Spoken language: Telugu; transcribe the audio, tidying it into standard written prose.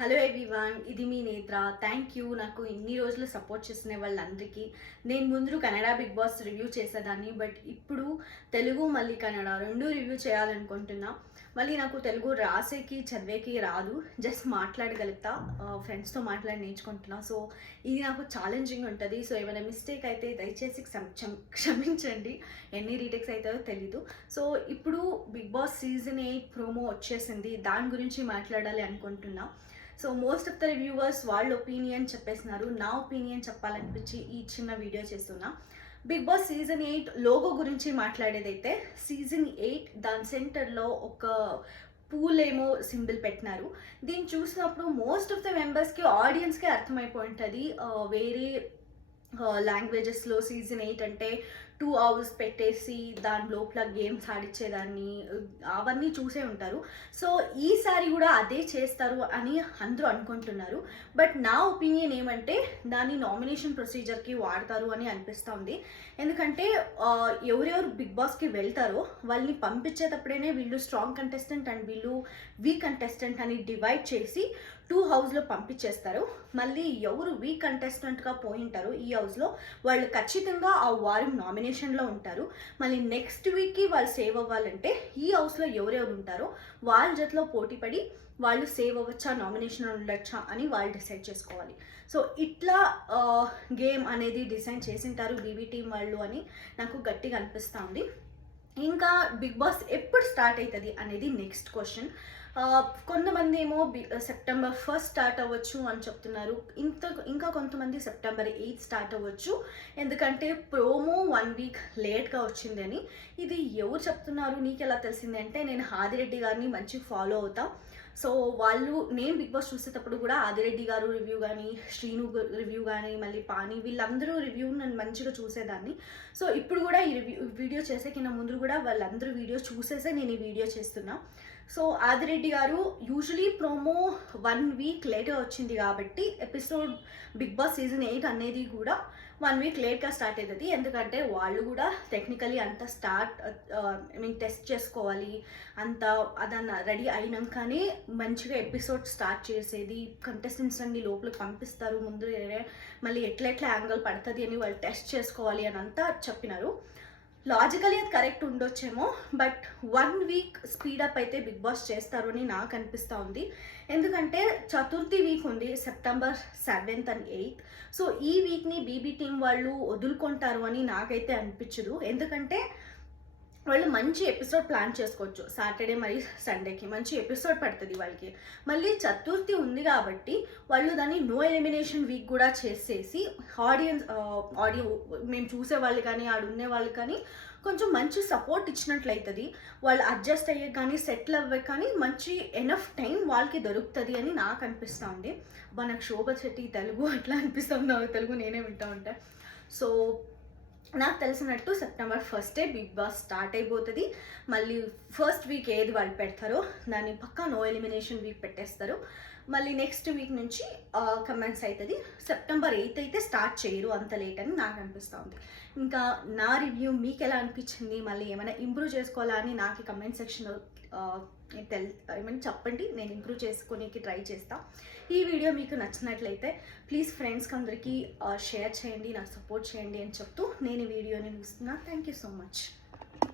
హలో ఎవ్రీవన్, ఇది మీ నేత్ర. థ్యాంక్ యూ నాకు ఇన్ని రోజులు సపోర్ట్ చేసిన వాళ్ళందరికీ. నేను ముందు కన్నడ బిగ్ బాస్ రివ్యూ చేసేదాన్ని, బట్ ఇప్పుడు తెలుగు మళ్ళీ కన్నడ రెండు రివ్యూ చేయాలనుకుంటున్నా. మళ్ళీ నాకు తెలుగు రాసేకి చదివేకి రాదు, జస్ట్ మాట్లాడగలుగుతా, ఫ్రెండ్స్తో మాట్లాడి నేర్చుకుంటున్నా. సో ఇది నాకు ఛాలెంజింగ్ ఉంటుంది. సో ఏమైనా మిస్టేక్ అయితే దయచేసి క్షమించండి. ఎన్ని రీటేక్స్ అవుతాయో తెలీదు. సో ఇప్పుడు బిగ్ బాస్ సీజన్ 8 ప్రోమో వచ్చేసింది, దాని గురించి మాట్లాడాలి అనుకుంటున్నా. So most of the reviewers వాళ్ళ ఒపీనియన్ చెప్పేస్తున్నారు. నా ఒపీనియన్ చెప్పాలనిపించి ఈ చిన్న వీడియో చేస్తున్నా. బిగ్ బాస్ సీజన్ 8 లోగో గురించి మాట్లాడేదైతే, సీజన్ 8 దాని సెంటర్లో ఒక పూల్ ఏమో సింబల్ పెట్టినారు. దీన్ని చూసినప్పుడు మోస్ట్ ఆఫ్ ద మెంబర్స్కి ఆడియన్స్కి అర్థమైపోయి ఉంటుంది. వేరే లాంగ్వేజెస్లో సీజన్ 8 అంటే 2 hours పెట్టేసి దాని లోపల గేమ్స్ ఆడిచ్చేదాన్ని, అవన్నీ చూసే ఉంటారు. సో ఈసారి కూడా అదే చేస్తారు అని అందరూ అనుకుంటున్నారు. బట్ నా ఒపీనియన్ ఏమంటే దాన్ని నామినేషన్ ప్రొసీజర్కి వాడతారు అని అనిపిస్తుంది. ఎందుకంటే ఎవరెవరు బిగ్ బాస్కి వెళ్తారో వాళ్ళని పంపించేటప్పుడే వీళ్ళు స్ట్రాంగ్ కంటెస్టెంట్ అండ్ వీళ్ళు వీక్ కంటెస్టెంట్ అని డివైడ్ చేసి 2 houseలో పంపించేస్తారు. మళ్ళీ ఎవరు వీక్ కంటెస్టెంట్గా పోయింటారో ఈ హౌస్లో వాళ్ళు ఖచ్చితంగా ఆ వారం నామినేషన్లో ఉంటారు. మళ్ళీ నెక్స్ట్ వీక్కి వాళ్ళు సేవ్ అవ్వాలంటే ఈ హౌస్లో ఎవరెవరు ఉంటారో వాళ్ళ జతలో పోటీపడి వాళ్ళు సేవ్ అవ్వచ్చా, నామినేషన్ ఉండొచ్చా అని వాళ్ళు డిసైడ్ చేసుకోవాలి. సో ఇట్లా గేమ్ అనేది డిజైన్ చేసింటారు బీబీ టీం వాళ్ళు అని నాకు గట్టిగా అనిపిస్తూ ఉంది. ఇంకా బిగ్ బాస్ ఎప్పుడు స్టార్ట్ అవుతుంది అనేది నెక్స్ట్ క్వశ్చన్. కొంతమంది ఏమో September 1st స్టార్ట్ అవ్వచ్చు అని చెప్తున్నారు. ఇంకా కొంతమంది September 8th స్టార్ట్ అవ్వచ్చు, ఎందుకంటే ప్రోమో 1 week లేట్గా వచ్చింది అని. ఇది ఎవరు చెప్తున్నారు, నీకు ఎలా తెలిసింది అంటే, నేను ఆదిరెడ్డి గారిని మంచి ఫాలో అవుతా. సో నేను బిగ్ బాస్ చూసేటప్పుడు కూడా ఆదిరెడ్డి గారు రివ్యూ కానీ, శ్రీను రివ్యూ కానీ, మళ్ళీ పాని వీళ్ళందరూ రివ్యూ నేను మంచిగా చూసేదాన్ని. సో ఇప్పుడు కూడా ఈ వీడియో చేసే కింద ముందు కూడా వాళ్ళందరూ వీడియో చూసేసే నేను ఈ వీడియో చేస్తున్నా. సో ఆదిరెడ్డి గారు యూజువలీ ప్రోమో 1 week లేట్గా వచ్చింది కాబట్టి ఎపిసోడ్ బిగ్ బాస్ సీజన్ 8 అనేది కూడా 1 week లేట్గా స్టార్ట్ అవుతుంది. ఎందుకంటే వాళ్ళు కూడా టెక్నికలీ అంత టెస్ట్ చేసుకోవాలి, అంత అదన్న రెడీ అయినాకనే మంచిగా ఎపిసోడ్ స్టార్ట్ చేసేది. కంటెస్టెంట్స్ అన్ని లోపలికి పంపిస్తారు ముందు, మళ్ళీ ఎట్లా యాంగిల్ పడుతుంది అని వాళ్ళు టెస్ట్ చేసుకోవాలి అని అంతా చెప్పినారు. లాజికలీ అది కరెక్ట్ ఉండొచ్చేమో, బట్ 1 week స్పీడప్ అయితే బిగ్ బాస్ చేస్తారు అని నాకు అనిపిస్తూ ఉంది. ఎందుకంటే చతుర్థి వీక్ ఉంది, September 7th and 8th. So ఈ వీక్ని బీబీ టీం వాళ్ళు వదులుకుంటారు అని నాకైతే అనిపించదు. ఎందుకంటే వాళ్ళు మంచి ఎపిసోడ్ ప్లాన్ చేసుకోవచ్చు. సాటర్డే మరి సండేకి మంచి ఎపిసోడ్ పడుతుంది వాళ్ళకి. మళ్ళీ చతుర్థి ఉంది కాబట్టి వాళ్ళు దాన్ని నో ఎలిమినేషన్ వీక్ కూడా చేసేసి ఆడియో మేము చూసే వాళ్ళు కానీ ఆడున్నే వాళ్ళు కానీ కొంచెం మంచి సపోర్ట్ ఇచ్చినట్లయితుంది. వాళ్ళు అడ్జస్ట్ అయ్యే కానీ సెటిల్ అవ్వే కానీ మంచి ఎనఫ్ టైం వాళ్ళకి దొరుకుతుంది అని నాకు అనిపిస్తూ ఉంది. నాకు శోభ శెట్టి తెలుగు అట్లా అనిపిస్తుంది, తెలుగు నేనే వింటూ ఉంటా. సో నాకు తెలిసినట్టు September 1st big boss start అయిపోతుంది. మళ్ళీ ఫస్ట్ వీక్ ఏది వాళ్ళు పెడతారో దాన్ని పక్కా నో ఎలిమినేషన్ వీక్ పెట్టేస్తారు. మళ్ళీ నెక్స్ట్ వీక్ నుంచి కమెంట్స్ అవుతుంది. September 8th అయితే స్టార్ట్ చేయరు అంత లేట్ అని నాకు అనిపిస్తుంది. ఇంకా నా రివ్యూ మీకు ఎలా అనిపించింది, మళ్ళీ ఏమైనా ఇంప్రూవ్ చేసుకోవాలా అని నాకు కమెంట్ సెక్షన్లో ఏమైనా చెప్పండి, నేను ఇంప్రూవ్ చేసుకోనికి ట్రై చేస్తాను. ఈ వీడియో మీకు నచ్చినట్లయితే ప్లీజ్ ఫ్రెండ్స్కి అందరికీ షేర్ చేయండి, నాకు సపోర్ట్ చేయండి అని చెప్తూ నేను ఈ వీడియోని చూస్తున్నా. Thank you so much.